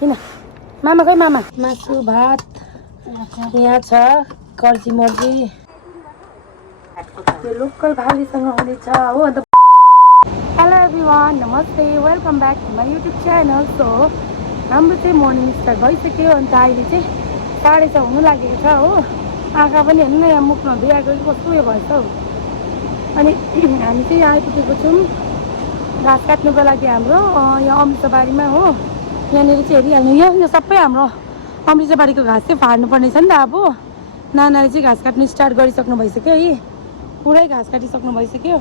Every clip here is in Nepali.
किन मामा खै मामा मासु भात यहाँ छ कर्जी मर्जी यो लोकल भालीसँग हुनेछ हो अन्त हेलो एभ्रिवान नमस्ते welcome back to my YouTube channel so हाम्रो चाहिँ मर्निङ स्टार्ट भइसक्यो अन्त अहिले चाहिँ 6:30 हुनु लागेको छ हो आँखा पनि हेर्नु न यहाँ मुखमा धुइआएको कस्तो उयो भएछ हौ अनि हामी चाहिँ यहाँ आइपुगेको छौँ घाँस काट्नुको लागि हाम्रो यहाँ अमृतबारीमा हो यहाँनिर चाहिँ हेरिहाल्नु यो सबै हाम्रो अमृतबारीको घाँस चाहिँ फाड्नुपर्ने छ नि त अब नानाले चाहिँ घाँस काट्नु स्टार्ट गरिसक्नु भइसक्यो है पुरै घाँस काटिसक्नु भइसक्यो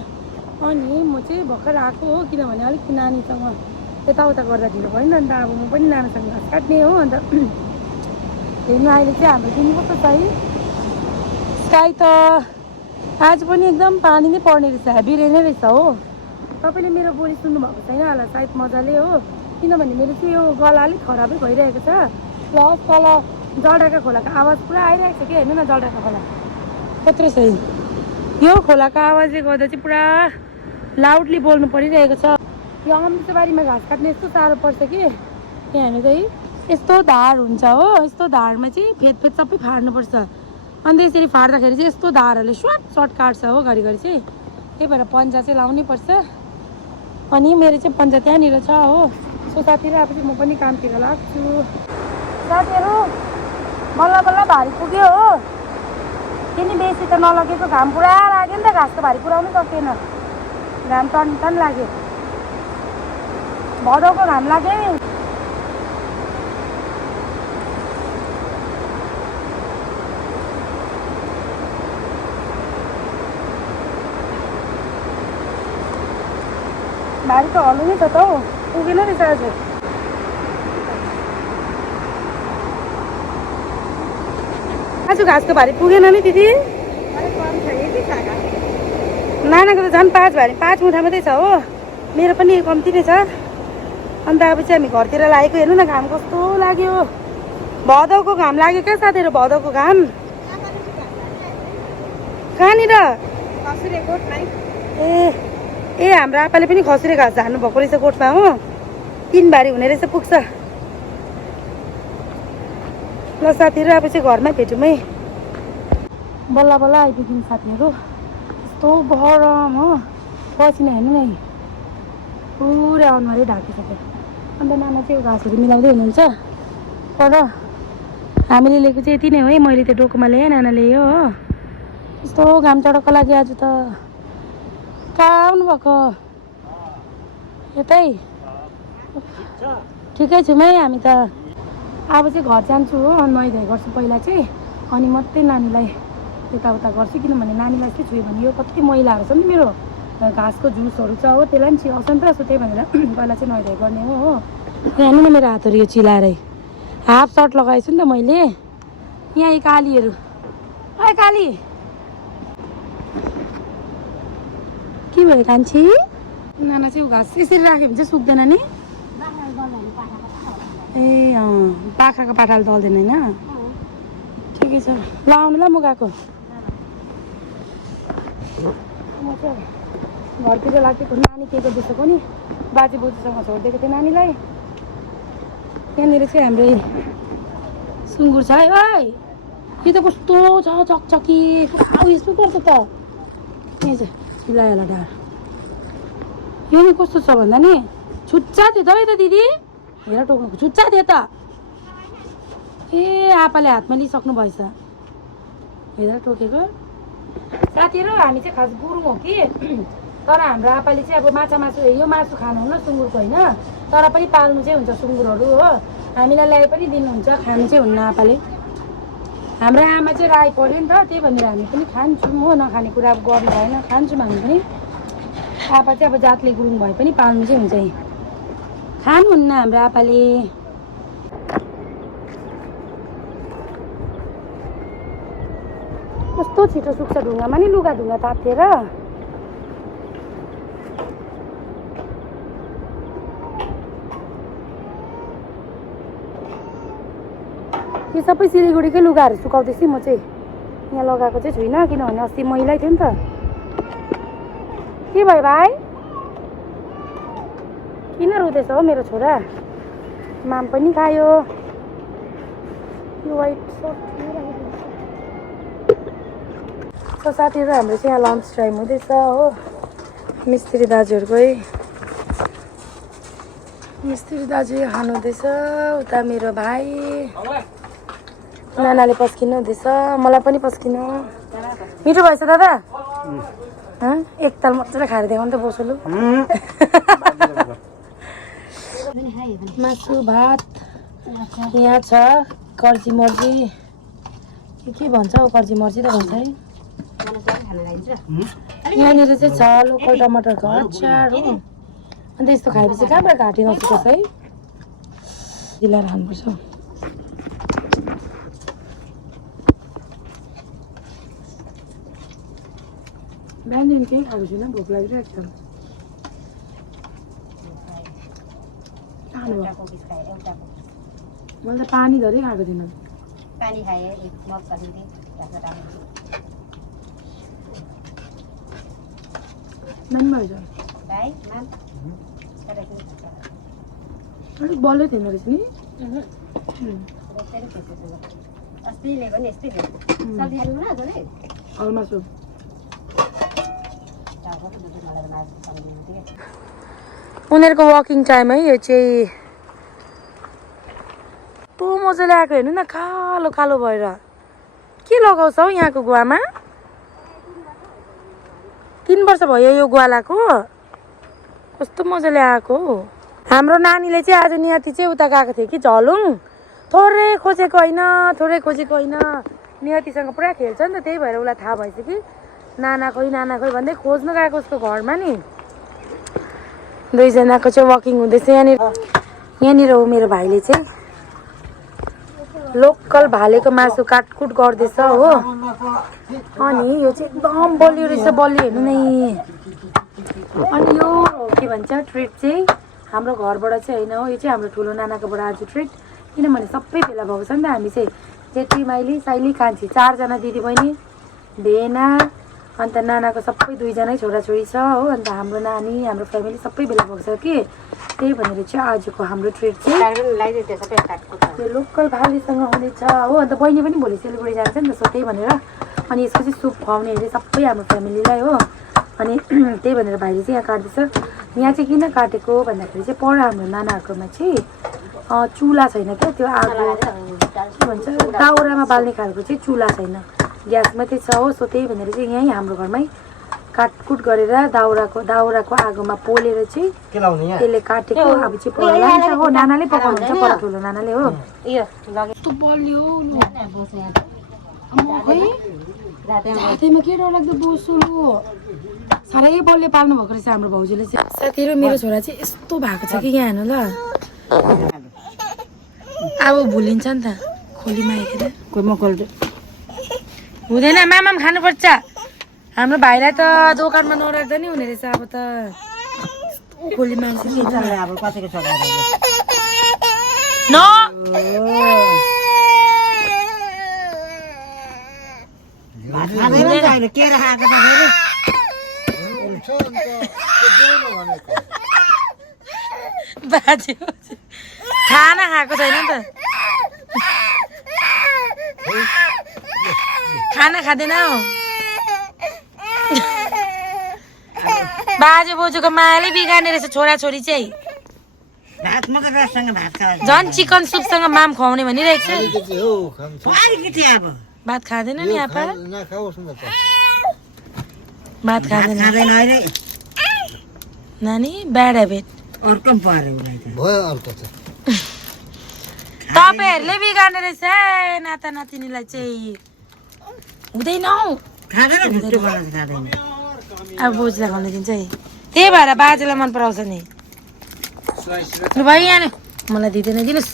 अनि म चाहिँ भर्खर आएको हो किनभने अलिक नानीसँग यताउता गर्दा ढिलो भयो नि अन्त अब म पनि नानीसँग घाँस काट्ने हो अन्त हेर्नु अहिले चाहिँ हाम्रो दिन कस्तो छ है स्काई त आज पनि एकदम पानी नै पर्ने रहेछ हेभी रेन नै रहेछ हो तपाईँले मेरो बोली सुन्नुभएको छैन होला सायद मजाले हो किनभने मेरो चाहिँ यो गला अलिक खराबै भइरहेको छ प्लस तल जलढाका खोलाको आवाज पुरा आइरहेको छ कि हेर्नु न जलढाका खोला कत्रो छ यो खोलाको आवाजले गर्दा चाहिँ पुरा लाउडली बोल्नु परिरहेको छ यो अमृतबारीमा घाँस काट्ने यस्तो साह्रो पर्छ कि यहाँ हेर्नु त है यस्तो धार हुन्छ हो यस्तो धारमा चाहिँ फेद सबै फाड्नुपर्छ अन्त यसरी फाड्दाखेरि चाहिँ यस्तो धारहरूले सर्ट काट्छ हो घरिघरि चाहिँ त्यही भएर पन्जा चाहिँ लाउनै पर्छ अनि मेरो चाहिँ पन्जा त्यहाँनिर छ हो सो साथीहरू अब चाहिँ म पनि कामतिर लाग्छु साथीहरू बल्ल बल्ल भारी पुग्यो हो किन बेसी त नलगेको घाम पुरा लाग्यो नि त घाँसको भारी पुऱ्याउनु सकेन घाम टन लाग्यो भदौको घाम लाग्यो भारी त हल्नु नै छ त हौ पुगेन रहेछ आज आज घाँसको भारी पुगेन नि दिदी नानाको त झन् 5 मुठा मात्रै छ हो मेरो पनि कम्ती नै छ अन्त अब चाहिँ हामी घरतिर लागेको हेर्नु न घाम कस्तो लाग्यो भदौको घाम लाग्यो क्या साथीहरू भदौको घाम कहाँनिर ए हाम्रो आपाले पनि खसुरे घाँस झार्नु भएको रहेछ गोठमा हो 3 भारी हुने रहेछ पुग्छ ल साथीहरू अब चाहिँ घरमै भेटौँ है बल्ल बल्ल आइपुग्यौँ साथीहरू यस्तो गरम हो पसिना हेर्नु नै पुरै अनुहारै ढाकिसक्यो अन्त नाना चाहिँ घाँसहरू मिलाउँदै हुनुहुन्छ तर हामीले लिएको चाहिँ यति नै हो है मैले त्यो डोकोमा ल्याएँ नाना ल्यायो हो यस्तो घाम चढक्क लाग्यो आज त कहाँ आउनुभएको यतै ठिकै छौँ है हामी त अब चाहिँ घर जान्छु हो नुहाइधुवाइ गर्छु पहिला चाहिँ अनि मात्रै नानीलाई यताउता गर्छु किनभने नानीलाई चाहिँ छुयो भने यो कति मैलाहरू छ नि मेरो घाँसको जुसहरू छ हो त्यसलाई पनि चिलाउँछ नि त सो त्यही भनेर पहिला चाहिँ नुहाइधुवाइ गर्ने हो हेर्नु न मेरो हातहरू यो चिलाएरै हाफ सर्ट लगाएछु नि त मैले यहाँ यी कालीहरू है काली के भयो कान्छी नाना चाहिँ घाँस यसरी राख्यो भने चाहिँ सुक्दैन नि ए बाख्राको पाठाले दल्दैन होइन ठिकै छ ल आउनु ल म गएको म चाहिँ घरतिर लागेको नानी के गर्दैछ पनि बाजे बोजूसँग छोडिदिएको थियो नानीलाई त्यहाँनिर चाहिँ हाम्रो सुँगुर छ है ओइ यो त कस्तो छ चकचकी पुरा यस्तो पर्छ त यहाँ चाहिँ चिलाइहाल ढाड यो नि कस्तो छ भन्दा नि छुच्चा थियो त है त दिदी हेर टोक्नुको छुच्चा थियो त ए आपाले हातमा लिइसक्नु भएछ हेर टोकेको साथीहरू हामी चाहिँ खास गुरुङ हो कि तर हाम्रो आपाले चाहिँ अब माछा मासु यो मासु खानुहुन्न सुँगुरको होइन तर पनि पाल्नु चाहिँ हुन्छ सुँगुरहरू हो हामीलाई ल्याए पनि दिनुहुन्छ खानु चाहिँ हुन्न आपाले हाम्रो आमा चाहिँ राई पऱ्यो नि त त्यही भनेर हामी पनि खान्छौँ हो नखाने कुरा अब गर्नु भएन खान्छौँ हामी पनि आप्पा चाहिँ अब जातले गुरुङ भए पनि पाल्नु चाहिँ हुन्छ है खानुहुन्न हाम्रो आप्पाले कस्तो छिटो सुक्छ ढुङ्गामा नि लुगा ढुङ्गा तातेर यो सबै सिलगढीकै लुगाहरू सुकाउँदैछु म चाहिँ यहाँ लगाएको चाहिँ छुइनँ किनभने अस्ति मैलै थियो नि त के भयो भाइ किन रुँदैछ हो मेरो छोरा माम पनि खायो यो वाइट सो साथीहरू हाम्रो चाहिँ यहाँ लन्च टाइम हुँदैछ हो मिस्त्री दाजुहरूकै मिस्त्री दाजु खानु हुँदैछ उता मेरो भाइ नानाले पस्किनु हुँदैछ मलाई पनि पस्किनु मिठो भएछ दादा एक ताल मजाले खाएर देखाउनु त बोसुलु मासु भात यहाँ छ कर्जी मर्जी के भन्छ हौ कर्जी मर्जी त भन्छ है यहाँनिर चाहिँ छ लोकल टमाटरको अचार हो अन्त यस्तो खाएपछि कहाँबाट घाँटी नसुकोस् है मिलाएर खानुपर्छ बिहान केही खाएको छुइनँ भोक लागिरहेको छ मैले त पानी धरि खाएको थिइनँ पानी खाए भएछ अलिक बलै थिएन रहेछ नि अलमासु उनीहरूको वकिङ टाइम है यो चाहिँ तँ मजाले आएको हेर्नु न कालो कालो भएर के लगाउँछ हौ यहाँको गुवामा 3 वर्ष भयो यो गुवा लगाएको कस्तो मजाले आएको हाम्रो नानीले चाहिँ आज नियति चाहिँ उता गएको थियो कि झलुङ थोरै खोजेको होइन नियतिसँग पुरा खेल्छ नि त त्यही भएर उसलाई थाहा भएछ कि नाना खोइ भन्दै खोज्नु गएको उसको घरमा नि दुईजनाको चाहिँ वकिङ हुँदैछ यहाँनिर हो मेरो भाइले चाहिँ लोकल भालेको मासु काटकुट गर्दैछ हो अनि यो चाहिँ एकदम बलियो रहेछ बलियो हेर्नु नै अनि यो के भन्छ ट्रिट चाहिँ हाम्रो घरबाट चाहिँ होइन हो यो चाहिँ हाम्रो ठुलो नानाकोबाट आज ट्रिट किनभने सबै भेला भएको छ नि त हामी चाहिँ जेठी माइली साइली कान्छी 4 जना दिदी बहिनी भेना अन्त नानाको सबै 2 जनै छोराछोरी छ हो अन्त हाम्रो नानी हाम्रो फ्यामिली सबै भेला भएको छ कि त्यही भनेर चाहिँ आजको हाम्रो ट्रिट चाहिँ त्यो लोकल भालेसँग हुनेछ हो अन्त बहिनी पनि भोलि सिलगढी जान्छ नि त सो त्यही भनेर अनि यसको चाहिँ सुप खुवाउने अरे सबै हाम्रो फ्यामिलीलाई हो अनि त्यही भनेर भाइले चाहिँ यहाँ काट्दैछ यहाँ चाहिँ किन काटेको भन्दाखेरि चाहिँ पर हाम्रो नानाहरूकोमा चाहिँ चुला छैन क्या त्यो आगो के भन्छ दाउरामा बाल्ने खालको चाहिँ चुला छैन ग्यास मात्रै छ हो सो त्यही भनेर चाहिँ यहीँ हाम्रो घरमै काटकुट गरेर दाउराको आगोमा पोलेर चाहिँ त्यसले काटेको अब चाहिँ लान्छ हो नानाले पकाउनुहुन्छ पर ठुलो नानाले हो यस्तो बलियो रातैमा के डर लाग्दो बोसुलो साह्रै बलियो पाल्नु भएको रहेछ हाम्रो भाउजूले चाहिँ साथीहरू मेरो छोरा चाहिँ यस्तो भएको छ कि यहाँ हेर्नु ल अब भुलिन्छ नि त खोलीमा हेरेर हुँदैन मामा पनि खानुपर्छ हाम्रो भाइलाई त दोकानमा नराख्दा नि हुने रहेछ अब त खोली मान्छे बाजे खाना खाएको छैन नि त खाना खाँदैन हौ बाजे बोजूको मायाले बिगार्ने रहेछ छोराछोरी चाहिँ झन् चिकन सुपसँग माम खुवाउने भनिरहेको छ भात खाँदैन नि आपा भात खाँदैन नानी ब्याड हेबिट तपाईँहरूले बिगार्ने रहेछ नाता नातिनीलाई चाहिँ हुँदैन हौ अब बोजूलाई खानु दिन्छ है त्यही भएर बाजेलाई मन पराउँछ नि लु भाइ यहाँ मलाई दिँदैन दिनुहोस्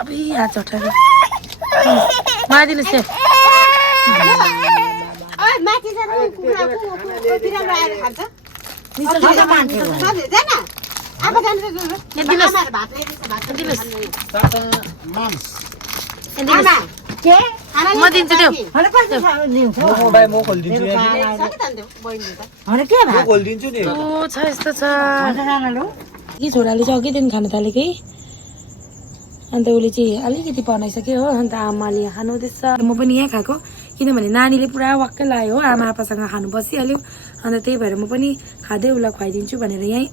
अब हात झट्टाएर मलाई दिनुहोस् म दिन्छु त्यो भाइ म खोलिदिन्छु खोलिदिन्छु नि छ यस्तो छ कि छोराले चाहिँ अघिदेखि खान थाले कि अन्त उसले चाहिँ अलिकति बनाइसक्यो हो अन्त आमाले यहाँ खानु हुँदैछ म पनि यहाँ खाएको किनभने नानीले पुरा वाक्कै लाग्यो हो आमा आप्पासँग खानु बसिहाल्यो अन्त त्यही भएर म पनि खाँदै उसलाई खुवाइदिन्छु भनेर यहीँ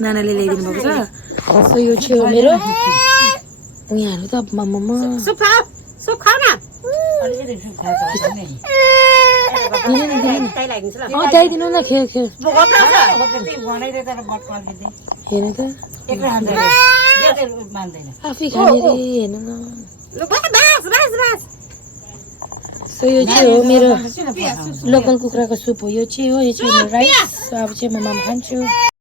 नानाले ल्याइदिनु भएको छ सो यो चाहिँ हो मेरो यहाँहरू त मम्मा ल्याइदिनु न खेल खेल हेर त आफै खाने रे हेर्नु न सो यो चाहिँ हो मेरो लोकल कुखुराको सुप हो यो चाहिँ हो यो चाहिँ मेरो राइस अब चाहिँ म माम खान्छु